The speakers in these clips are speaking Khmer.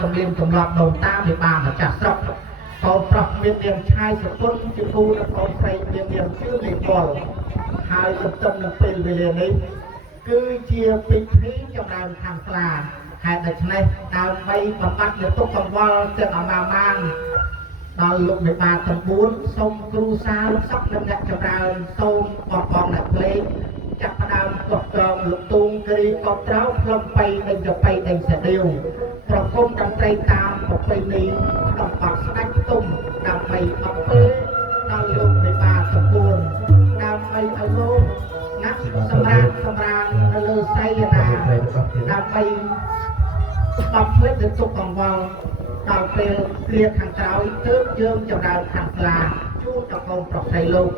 កំលៀមកំឡប់ដូនតាវាបានម្ចាស់ស្រុកកូនប្រុសមាននាមឆាយសុគន្ធជាគូនិងកូនស្រីមាននាមជឿនិពលហើយទន្ទឹមនឹងពេលវេលានេះគឺជាពិធីចម្រើនខាងស្លាហេតុដូច្នេះដើម្បីបំបត្តិនៅទុកកង្វល់ចិត្តអមាមានដល់លោកមេបាទាំង4សូមគ្រូសាលោកស័ក្តិនិងអ្នកចម្រើនសូមបងអ្នកភ្លេងចាប់ផ្ដើមកោះត្រង់លោកទូងគ្រីកោះត្រោផ្លុំបៃដេញទៅបៃដេញសាដៀវប្រគំតន្ត្រីតាមប្រពៃណីក្នុងបាត់ស្ដេចផ្ទុំដើម្បីអបពេលដល់លោកមេបាទាំង4ដើម្បីឲ្យលោកណាស់សម្រាននៅលើសៃណាដើម្បីស្បប់ភ្លេចទៅទុកកង្វល់ដល់ពេលគ្រាខាងក្រោយទើបយើងចម្រើនខាងស្លាជូនដល់កូនប្រុសស្រីលោក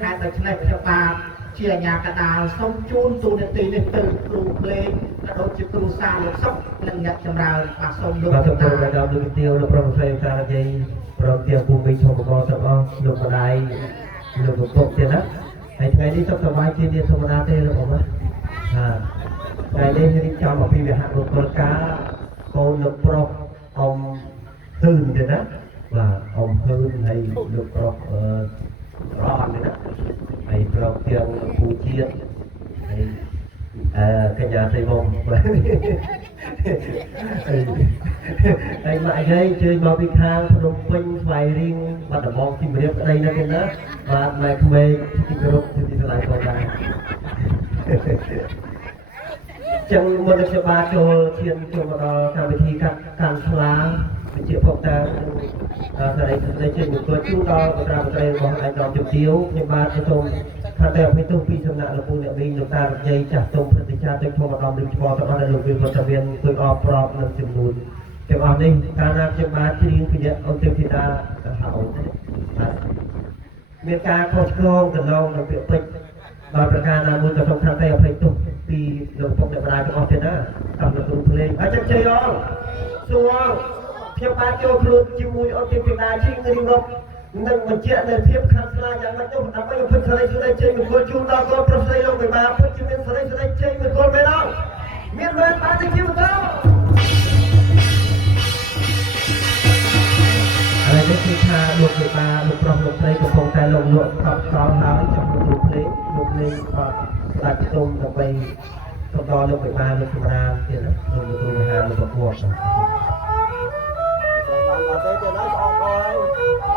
ហេតុដូច្នេះខ្ញុំបាទជាអាញាកដាលសូមជូនទូនាទីនេះទៅគ្រូភ្លេងក៏ដូចជាគ្រូសាលោកសុខនិងអ្នកចម្រើនបាទសូមលោកតាដល់លោកទាវលោកប្រុសស្រីតារាជ័យព្រមទាំងពូមីឈុំបកទាំងអស់លោកម្ដាយលោកឪពុកទៀតណាហើយថ្ងៃនេះសុខសប្បាយជាធម្មតាទេលោកអ៊ំណាថ្ងៃនេះរៀបចំអំពីវិហបុគ្គលការកូនលោកប្រុសអ៊ំហឺនទេណាបាទអ៊ំហឺនហើយលោកប្រុសរ៉នទេណាហើយប្រុសទាំងពូជាតិហើយកញ្ញាសៃមុំហើយមកយាយជួយមកពីខាងភ្នំពេញស្វាយរៀងបាត់ដំបងជំរាបក្តីណាគេណាបាទម៉ែក្មេងទីគោរពទីស្រឡាញ់ផងដែរចឹងមុននឹងខ្ញុំបាទចូលឈានចូលមកដល់កម្មវិធីកាន់ស្លាវិជ្ជាភពតាសេរីជើងមង្គលជូនដល់បត្រាបត្រីរបស់ឯកឧត្តមជំទាវខ្ញុំបាទសូមខន្តីអភ័យទោសពីសំណាក់លោកពូអ្នកមីងលោកតារជ័យចាស់ទុំព្រឹត្តិការណ៍ទាំងធម្មតានឹងឈ្មោះទាំងអស់ដែលលោកវិលវត្តមានជួយអបប្របនឹងចំនួនទាំងអស់នេះកាលណាខ្ញុំបាទជ្រៀងពីអន្តរធីតាទៅហៅមានការខុសឆ្គងកន្លងនៅពាក្យពេចន៍ដោយប្រការណាមួយក៏សូមខន្តីអភ័យទោសពីលោកពុកអ្នកម្ដាយទាំងអស់ទៀតណាតាមលោកគ្រូភ្លេងអញ្ចឹងជ័យអងសួរខ្ញុំបានចូលខ្លួនជាមួយអន្តរធីតាជាងរីងប់នឹងបញ្ជាក់នៅភាពខាងស្លាយ៉ាងម៉េចទៅដើម្បីឲ្យពិតសេរីសេរីជ័យមង្គលជូនដល់កូនប្រុសស្រីលោកមេបាពិតជាមានសេរីសេរីជ័យមង្គលមែនអត់មានមែនបានទេជាមង្គលហើយនេះគឺថាលោកមេបាលោកប្រុសលោកស្រីកំពុងតែលោកលក់ថប់កោហើយចំនួនលោកភ្លេងលោកលេងបាទស្ដាច់ទុំដើម្បីទៅដល់លោកមេបាលោកសម្រាប់ទៀតណាលោកគ្រូមហាលោកប្រកួតបាទអត់ទេទៅណាអត់ហើយ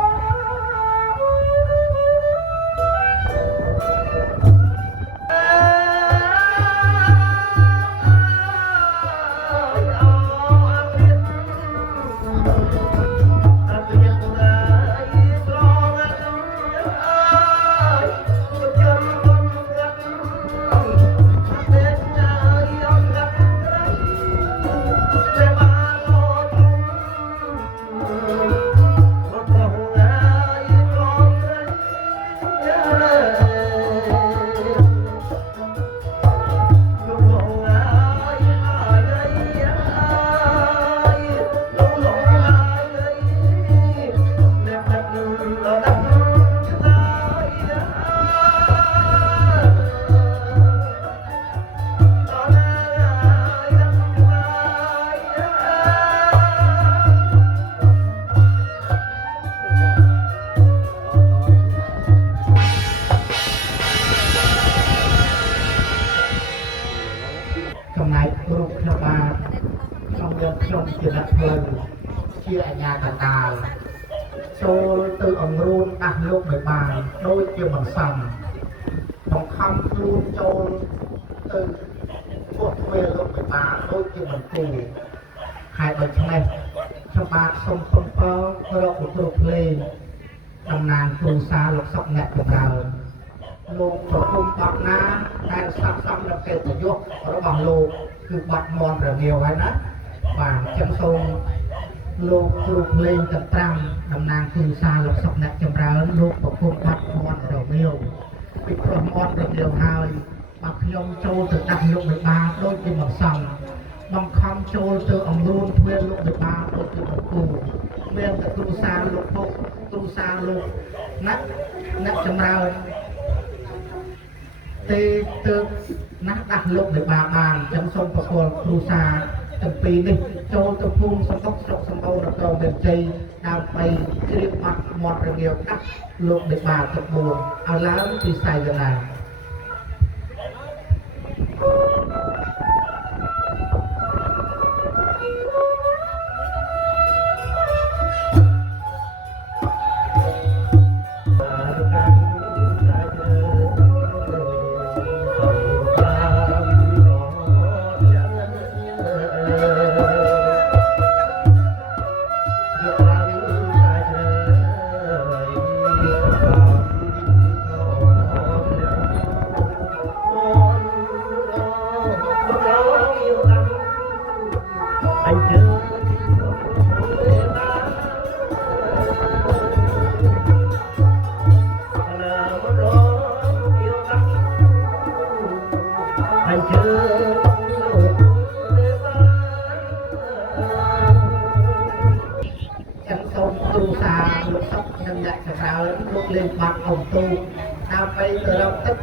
ខ្ញុំជាអ្នកធ្វើជាអាញាកណ្ដាលចូលទៅអង្រួនដាស់លោកមិនបានដូចជាមិនសមបង្ខំខ្លួនចូលទៅពោះធ្វើលោកមិនបានដូចជាមិនគូហើយដូច្នេះខ្ញុំបាទសូមពំពើរកបុគ្គលភ្លេងតំណាងគ្រូសាលោកសុកអ្នកចម្រើនលោកប្រគំបទណាដែលស័ក្តិសមនឹងកិត្តិយសរបស់លោកគឺបាត់មន់រងាវហើយណាបាទចឹងសូមលោកគ្រូភ្លេងទាំង5តំណាងគ្រូសាលោកសុកអ្នកចម្រើនលោកប្រគំបាត់មន់រងាវពីព្រោះមន់រងាវហើយបាទខ្ញុំចូលទៅដាស់លោកមិនបានដូចជាមិនសមបង្ខំចូលទៅអង្រួនធ្វើលោកមិនបានដូចជាបង្គូមានតែគ្រូសាលោកពុកគ្រូសាលោកអ្នកចម្រើនទេទៅណាស់ដាស់លោកមិនបានចឹងសូមប្រគល់គ្រូសាទាំងពីរនេះចូលទៅភូមិសន្ទុកស្រុក ជ័យដើម្បីជ្រាបអត់មាត់រងាវដាក់លោកមេបាទឹកបួនឲ្យឡើងពីសាយណាលោកលេងបាត់អំទូដើម្បីទៅរកទឹក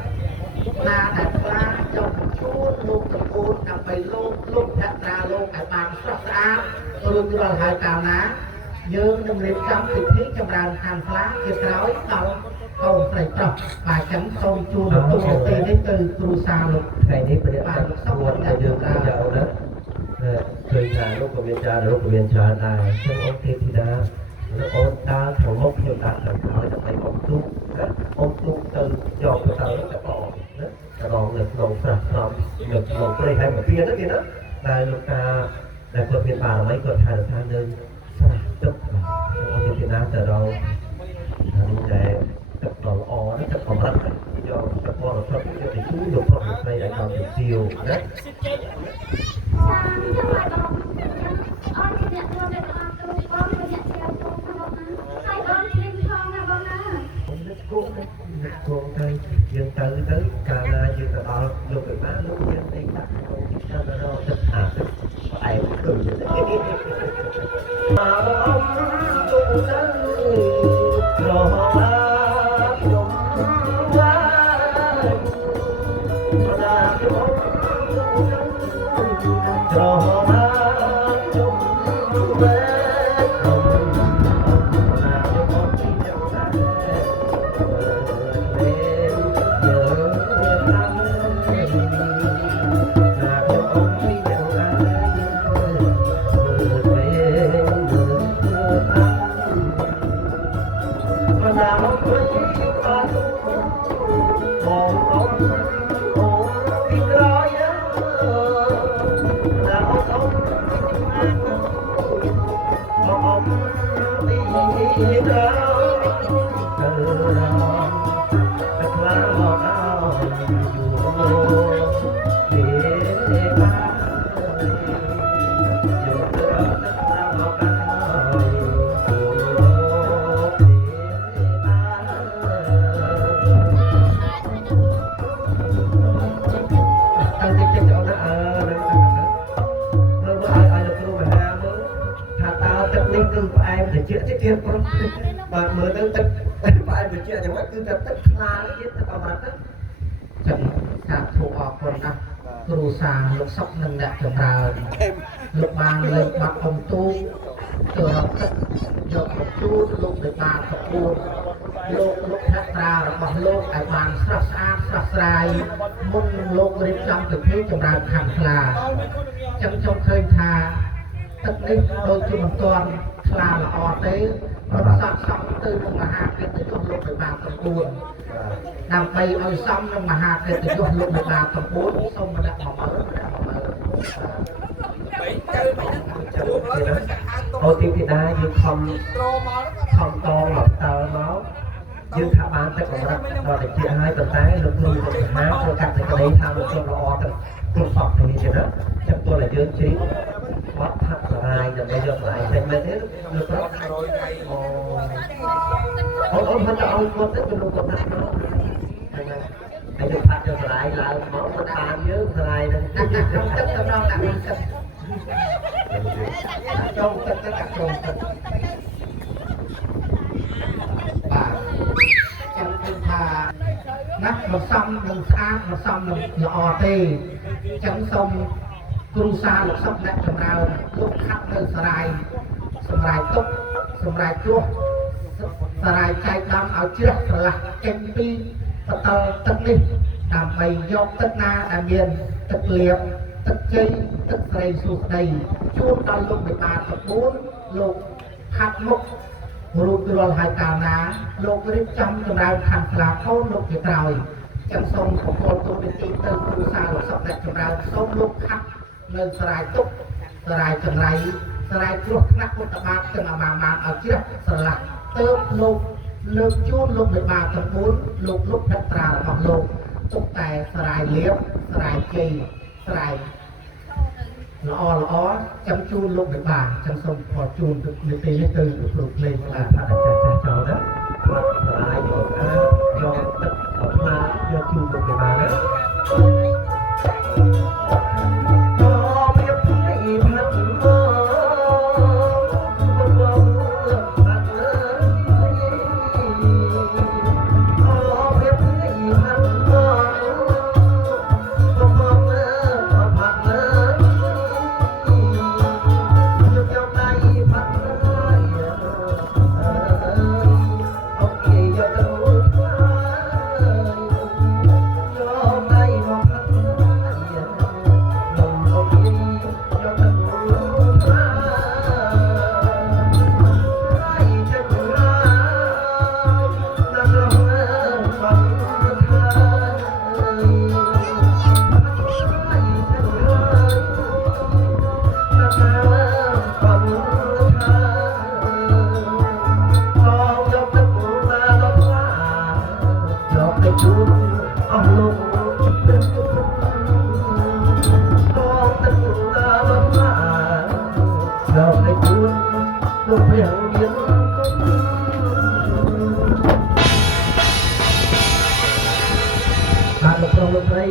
ណាដែលខ្លាចង់ជួលលោកតពូនដើម្បីលោកភក្ត្រាលោកឲ្យបានស្រស់ស្អាតរួចរាល់ហើយកាលណាយើងនឹងរៀបចំពិធីចម្រើនខាងខ្លាជាក្រោយដល់កូនស្រីប្រុសបាទចឹងសូមជួលលោកទូទៅនេះទៅគ្រូសាលោកថ្ងៃនេះព្រះបាទសូមតែយើងក្រៅណាឃើញថាលោកក៏មានច្រើនលោកក៏មានច្រើនដែរចឹងអូនទេធីតាអូនតាក្នុងមុខខ្ញុំដាក់ទៅហើយដើម្បីអុកទូកអុកទូកទៅយកទៅតែបងណាតែបងនៅក្នុងស្រះស្រំនៅក្នុងព្រៃហើយមកទៀតណាដែលលោកតាដែលគាត់មានបារមីគាត់ថាថានៅស្រះទឹកអូនទេធីតាទៅដល់ដែលទឹកដ៏ល្អណាទឹកកម្រិតយកទឹកបរិសុទ្ធយកទៅជួយលោកប្រុសស្រីឲ្យបានទៅជាវណាគោទៅយើងទៅកាលណាយើងទៅដល់លោកទៅបានលោកមានតែដាក់ទៅរកទឹកអាទឹកផ្អែមទៅមកអមទូទៅរហូតខ្ញុំវ៉ាណាខ្ញុំរហូតខ្ញុំវ៉ាបាទមើលទៅទឹកផ្អែមត្រជាក់យ៉ាងម៉េចគឺតែទឹកខ្លាទៀតទឹកអមរតចឹងសាធុអរគុណណាស់គ្រូសាលោកសុកនិងអ្នកចម្រើនលោកបានលើកបាត់អំទូទៅរកទឹកយកទៅជូនលោកមេបាក្បួនលោកភក្ត្រារបស់លោកឲ្យបានស្រស់ស្អាតស្រស់ស្រាយមុនលោករៀបចំពិធីចម្រើនខាងខ្លាចឹងខ្ញុំឃើញថាទឹកនេះដូចជាមិនទាន់ខ្លាល្អទេរត់សក់ទៅនឹងមហាកិត្តិយសលោកមេបាក្បួនដើម្បីឲ្យសមនឹងមហាកិត្តិយសលោកមេបាក្បួនសូមដាក់មកអូទីធីតាយើងខំតមកតើមកយើងថាបានទឹកកម្រិតដល់តែជាហើយប៉ុន្តែលោកគ្រូលោកមហាធ្វើកាត់សេចក្តីថាលោកគ្រូល្អទៅគ្រប់សពគ្នាចឹងណាចាំទោះតែយើងជ្រាបវត្តផាត់សរាយដើម្បីយកស្រាយចេញមែនទេលោកប្រុសអូនមិនទៅឲ្យគាត់ទៅលោកគាត់ដាក់មកហើយយកផាត់យកស្រាយឡើងមកគាត់បានយើងស្រាយនឹងទឹកតំណងដាក់ទឹកចូលទឹកចូលទឹកបាទចាំគិតថាណាមិនសមនឹងស្អាតមិនសមនឹងល្អទេចឹងសូមគ្រូសាលោកសុកអ្នកចម្រើនលោកខាត់នៅសរាយ សម្រាប់ទុកសម្រាប់គ្រោះសារាយចែកដាំឲ្យជ្រះស្រឡះចេញពីបតលទឹកនេះដើម្បីយកទឹកណាដែលមានទឹកលាបទឹកជ័យទឹកស្រីសុស្ដីជូនដល់លោកមេតាទាំង4លោកខាត់មុខរួចរាល់ហើយកាលណាលោករៀបចំចម្រើនខាងស្លាកូនលោកជាក្រោយចាំសូមប្រគល់ទូនីតិទៅគ្រូសាលោកសុខអ្នកចម្រើនសូមលោកខាត់នៅសារាយទុកសារាយចង្រៃសារាយគ្រោះថ្នាក់ពុទ្ធបាទទាំងអាមាម៉ានឲ្យជ្រះស្រឡះទៅលោកលើកជូនលោកមេបាទាំង4លោកលុបភត្រារបស់លោកទុកតែសារាយលៀបសារាយជ័យសារាយល្អចាំជូនលោកមេបាចាំសូមខោជូនទៅនីតិនេះទៅគ្រូភ្លេងថាចាស់ចូលណាបាត់សារាយយកទឹកអត់មកយកជូនលោកមេបាណាលោកស្រី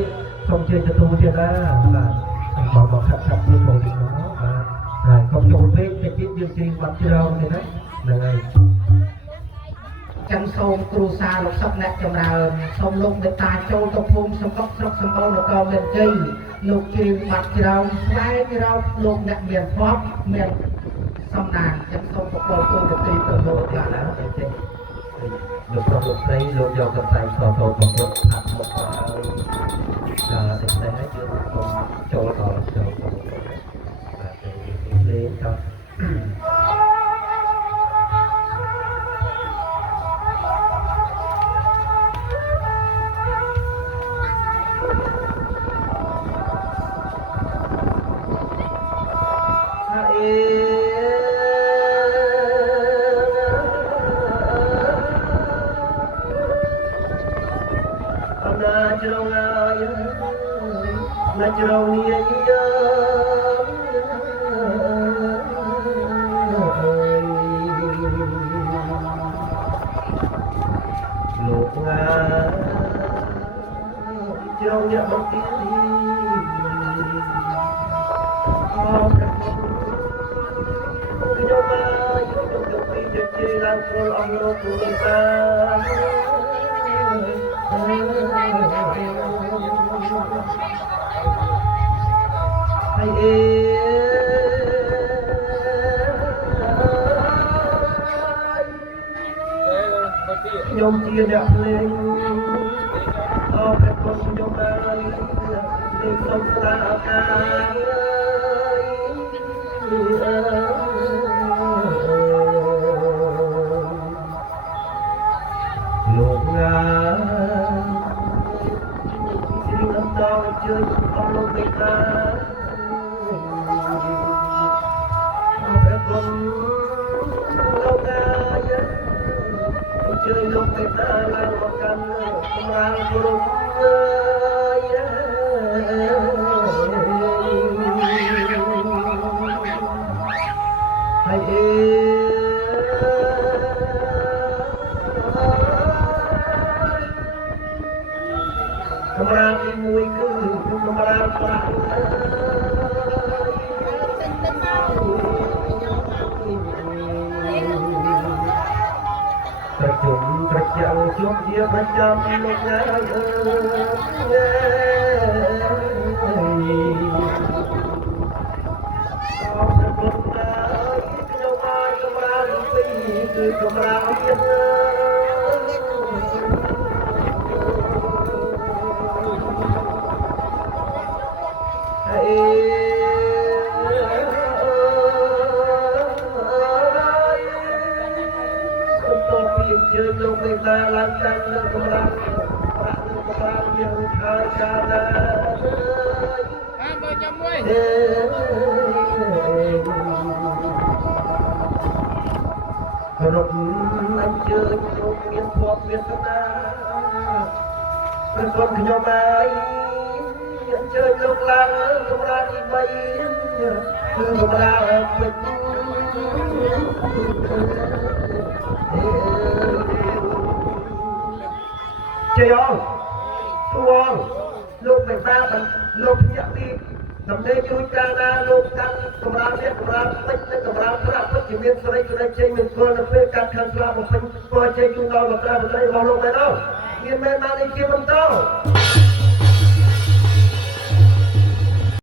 សូមជឿទទួលទៀតណាបាទបងខាត់នេះបងទីនោះបាទហើយកុំចូលពេកតិចទៀតយើងជិះបាត់ច្រើនទេណាហ្នឹងហើយចាំសូមគ្រូសាលោកសុខអ្នកចម្រើនសូមលោកមេត្តាចូលទៅភូមិសម្បត្តិស្រុកសម្បូរនគរមានជ័យលោកជិះបាត់ច្រើនស្វែងរកលោកអ្នកមានភ័ព្វមានសំណាងចាំសូមប្រកបទូទៅទីទៅលោកខ្លះណាចេះលោកប្រុសលោកស្រីលោកយកកន្សែងខោតូចមកពុតហាត់មកឲ្យដល់តែហើយយើងសូមចូលដល់ចូលបាទទៅលេងទៅណាជ្រងនេះលោកងាជ្រងនេះមកទីអរព្រះខ្ញុំមកយកពីជាឡើងព្រលអស់លោកទូតាហើយខ្ញុំជាអ្នកភ្លេងអរព្រះគុណខ្ញុំដែរលេងសុំស្ដាប់អាលោកងាជាដំណងជឿអរលោកមេត្តាជួយលោកមេត្តាឡើងមកកាន់សម្រាប់គ្រប់ហើយសម្រាប់ទីមួយគឺសម្រាប់ប្រាក់ប្រជុំប្រចាំជួបជាប្រចាំលោកងាយអើយអរគុណដែរខ្ញុំបាន គឺកម្រាលមានជើងលោកមេតាឡើងតាំងនៅកម្រាលប្រាក់នៅកម្រាលមានខើកាលាបើចាំមួយគ្រប់អញ្ជើញលោកមានភ័ព្វមានស្នាព្រះគុណខ្ញុំហើយអញ្ជើញលោកឡើងកម្រាលទី3គឺកម្រាលពេជ្រជ័យអងសួងលោកមេតាលោកភ្នាក់ទីដំណេករួចកាលណាលោកកាន់កម្រាលនេះកម្រាលពេជ្រនិងកម្រាលប្រាក់ពិតជាមានសេរីក្តីជ័យមានគល់នៅពេលកាត់ខាងស្លាប់បំពេញក៏ជ័យជូនដល់បត្រាបត្រីរបស់លោកមែនអត់មានមែនបាននេះជាបន្ត